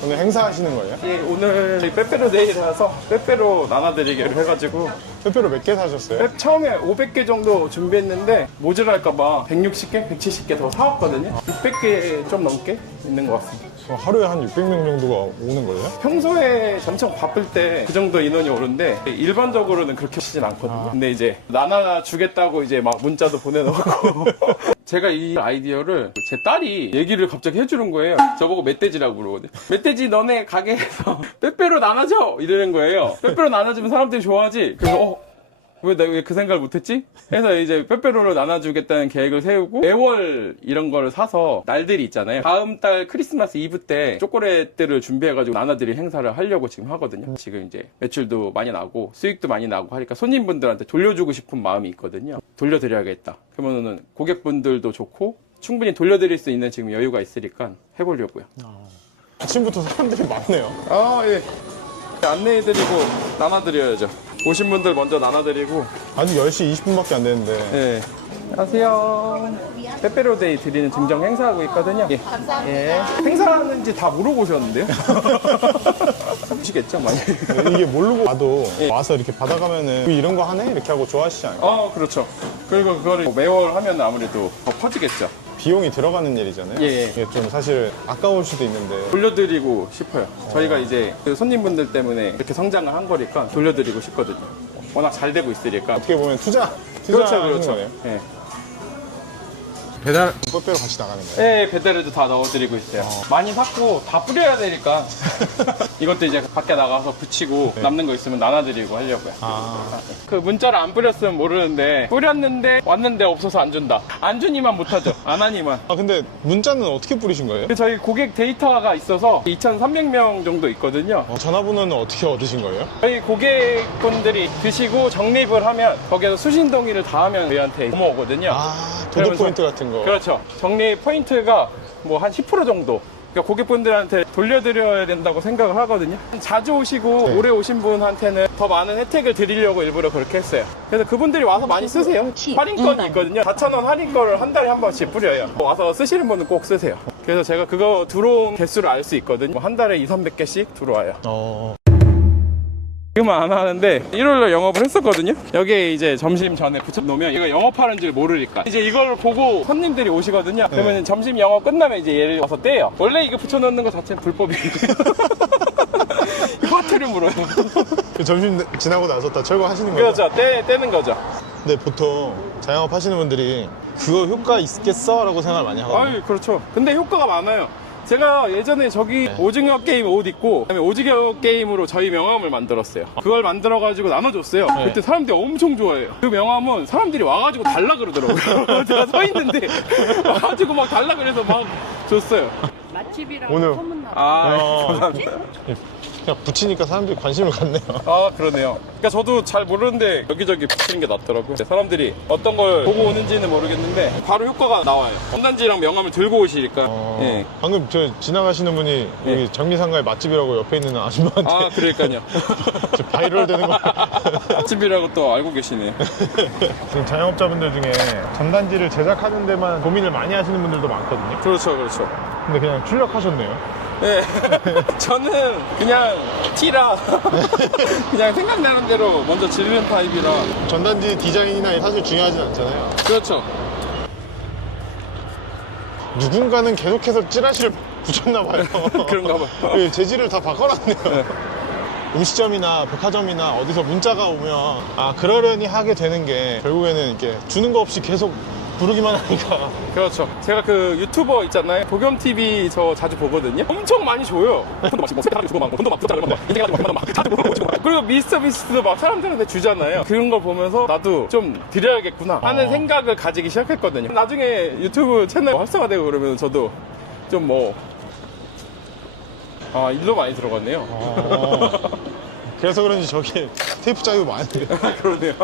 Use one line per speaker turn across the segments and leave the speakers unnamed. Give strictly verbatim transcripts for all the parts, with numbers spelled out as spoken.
오늘 행사하시는 거예요?
예, 오늘 저희 빼빼로 데이라서 빼빼로 나눠드리기로 해가지고
빼빼로 몇 개 사셨어요?
빼- 처음에 오백 개 정도 준비했는데 모자랄까봐 백육십 개, 백칠십 개 더 사왔거든요. 육백 개 좀 넘게 있는 것 같습니다.
어, 하루에 한 육백 명 정도가 오는 거예요?
평소에 엄청 바쁠 때 그 정도 인원이 오는데 일반적으로는 그렇게 치진 않거든요. 근데 이제 나눠주겠다고 이제 막 문자도 보내놓고 제가 이 아이디어를 제 딸이 얘기를 갑자기 해주는 거예요. 저보고 멧돼지라고 부르거든요. 멧돼지 너네 가게에서 빼빼로 나눠줘! 이러는 거예요. 빼빼로 나눠주면 사람들이 좋아하지. 그래서 어? 왜 나 왜 그 생각을 못했지? 해서 이제 빼빼로를 나눠주겠다는 계획을 세우고 매월 이런 거를 사서 날들이 있잖아요. 다음 달 크리스마스 이브 때 초콜릿들을 준비해가지고 나눠드릴 행사를 하려고 지금 하거든요. 지금 이제 매출도 많이 나고 수익도 많이 나고 하니까 손님분들한테 돌려주고 싶은 마음이 있거든요. 돌려드려야겠다. 그러면은 고객분들도 좋고 충분히 돌려드릴 수 있는 지금 여유가 있으니까 해보려고요.
아침부터 사람들이 많네요.
아 예. 안내해드리고 나눠드려야죠. 오신 분들 먼저 나눠드리고.
아직 열 시 이십 분밖에 안 되는데.
네. 안녕하세요. 빼빼로데이 드리는 증정 행사하고 있거든요. 예. 감사합니다. 예. 행사하는지 다 물어보셨는데요? 보시겠죠, 많이.
이게 모르고 와도
예.
와서 이렇게 받아가면은 이런 거 하네? 이렇게 하고 좋아하시지 않아요?
어, 그렇죠. 그리고 그거를 매월 하면 아무래도 더 커지겠죠.
비용이 들어가는 일이잖아요.
예, 예.
이게 좀 사실 아까울 수도 있는데.
돌려드리고 싶어요. 저희가 이제 그 손님분들 때문에 이렇게 성장을 한 거니까 돌려드리고 싶거든요. 워낙 잘 되고 있으니까.
어떻게 보면 투자,
그렇죠,
투자하는
그렇죠.
거네요.
예.
배달 빼빼로 같이 나가는 거예요?
네, 배달에도 다 넣어드리고 있어요. 많이 샀고 다 뿌려야 되니까 이것도 이제 밖에 나가서 붙이고
네.
남는 거 있으면 나눠드리고 하려고요.
아,
그 문자를 안 뿌렸으면 모르는데 뿌렸는데 왔는데 없어서 안 준다. 안 주니만 못하죠. 안 하니만.
아 근데 문자는 어떻게 뿌리신 거예요?
그 저희 고객 데이터가 있어서 이천삼백 명 정도 있거든요.
어, 전화번호는 어떻게 얻으신 거예요?
저희 고객분들이 드시고 적립을 하면 거기에서 수신 동의를 다 하면 저희한테 넘어오거든요.
아, 도도
그러면서-
포인트 같은 거.
그렇죠. 적립 포인트가 뭐 한 십 퍼센트 정도. 그러니까 고객분들한테 돌려드려야 된다고 생각을 하거든요. 자주 오시고
네.
오래 오신 분한테는 더 많은 혜택을 드리려고 일부러 그렇게 했어요. 그래서 그분들이 와서 많이 쓰세요. 할인권이 있거든요. 사천 원 할인권을 한 달에 한 번씩 뿌려요. 와서 쓰시는 분은 꼭 쓰세요. 그래서 제가 그거 들어온 개수를 알 수 있거든요. 뭐 한 달에 이삼백 개씩 들어와요.
어,
지금은 안 하는데 일요일날 영업을 했었거든요. 여기에 이제 점심 전에 붙여놓으면 이거 영업하는 줄 모르니까 이제 이걸 보고 손님들이 오시거든요. 그러면 점심 영업 끝나면 이제 얘를 와서 떼요. 원래 이거 붙여놓는 거 자체는 불법이에요. 화투를 물어요.
그 점심 지나고 나서 다 철거하시는 거죠?
그렇죠. 떼, 떼는 거죠.
근데 보통 자영업 하시는 분들이 그거 효과 있겠어? 라고 생각을 많이 하거든요.
아유, 그렇죠. 근데 효과가 많아요. 제가 예전에 저기
네.
오징어 게임 옷 입고 그다음에 오징어 게임으로 저희 명함을 만들었어요. 그걸 만들어가지고 나눠줬어요.
네.
그때 사람들이 엄청 좋아해요. 그 명함은 사람들이 와가지고 달라 그러더라고요. 제가 서 있는데 와가지고 막 달라 그래서 막 줬어요.
맛집이라고
오늘-
소문나.
아,
어.
감사합니다.
그냥 붙이니까 사람들이 관심을 갖네요.
아, 그러네요. 그러니까 저도 잘 모르는데 여기저기 붙이는 게 낫더라고요. 사람들이 어떤 걸 보고 오는지는 모르겠는데 바로 효과가 나와요. 전단지랑 명함을 들고 오시니까.
어,
예.
방금 저 지나가시는 분이
예.
여기 정리상가의 맛집이라고 옆에 있는 아줌마한테
아, 그러니까요.
저 바이럴 되는 거.
맛집이라고 또 알고 계시네요.
지금 자영업자분들 중에 전단지를 제작하는 데만 고민을 많이 하시는 분들도 많거든요.
그렇죠, 그렇죠.
근데 그냥 출력하셨네요.
네. 저는 그냥 티라 그냥 생각나는 대로 먼저 지르는 타입이라.
전단지 디자인이나 사실 중요하진 않잖아요.
그렇죠.
누군가는 계속해서 찌라시를 붙였나 봐요.
그런가 봐요.
예, 재질을 다 바꿔놨네요. 음식점이나 백화점이나 어디서 문자가 오면 아 그러려니 하게 되는 게 결국에는 이렇게 주는 거 없이 계속 부르기만 하니까.
그렇죠. 제가 그 유튜버 있잖아요. 도겸티비 저 자주 보거든요. 엄청 많이 줘요. 돈도 막 세배하고 주고 막 돈도 막 붙잖아요. 막 인생가지고 막 막 자주 보고 그리고 미스터 비스트도 막 사람들한테 주잖아요. 그런 걸 보면서 나도 좀 드려야겠구나 하는
어.
생각을 가지기 시작했거든요. 나중에 유튜브 채널 활성화되고 그러면 저도 좀 뭐 아, 일로 많이 들어갔네요.
어. 그래서 그런지 저기 테이프 자유 많은데.
그러네요.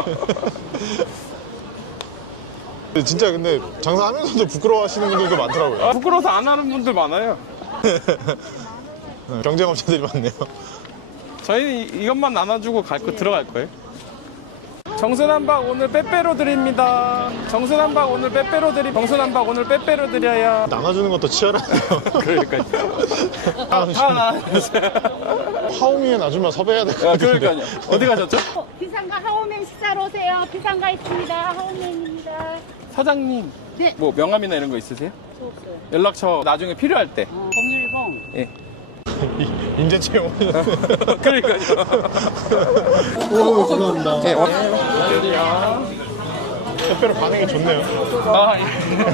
근데 진짜 근데 장사하면서도 부끄러워하시는 분들도 많더라고요.
아, 부끄러워서 안 하는 분들 많아요.
경쟁업체들이 많네요.
저희 이것만 나눠주고 갈 거 들어갈 거예요. 정순한박 오늘 빼빼로 드립니다. 정순한박 오늘 빼빼로 드리. 정순한박 오늘 빼빼로 드려요.
나눠주는 것도 치열하네요.
그러니까요.
아,
하나.
하오미엔 아줌마 섭외해야 될 것
아,
같은데.
그러니까요. 어디 가셨죠?
어, 비상가 하오멘 식사로 오세요. 비상가 있습니다. 하오멘입니다.
사장님.
네.
뭐 명함이나 이런 거 있으세요?
저 없어요.
연락처 나중에 필요할 때.
어, 공일공.
예.
인재 채용.
그러니까요.
오, 감사합니다.
네, 어.
빼빼로 반응이 좋네요.
아, 예.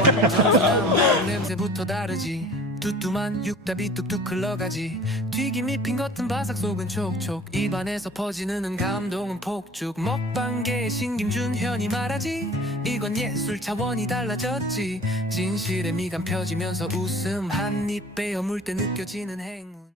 냄새부터 다르지 두툼한 육답이 뚝뚝 흘러가지 튀김 입힌 겉은 바삭 속은 촉촉 입안에서 퍼지는 감동은 폭죽 먹방계의 신김준 현이 말하지 이건 예술 차원이 달라졌지 진실의 미간 펴지면서 웃음 한 입 빼어 물 때 느껴지는 행복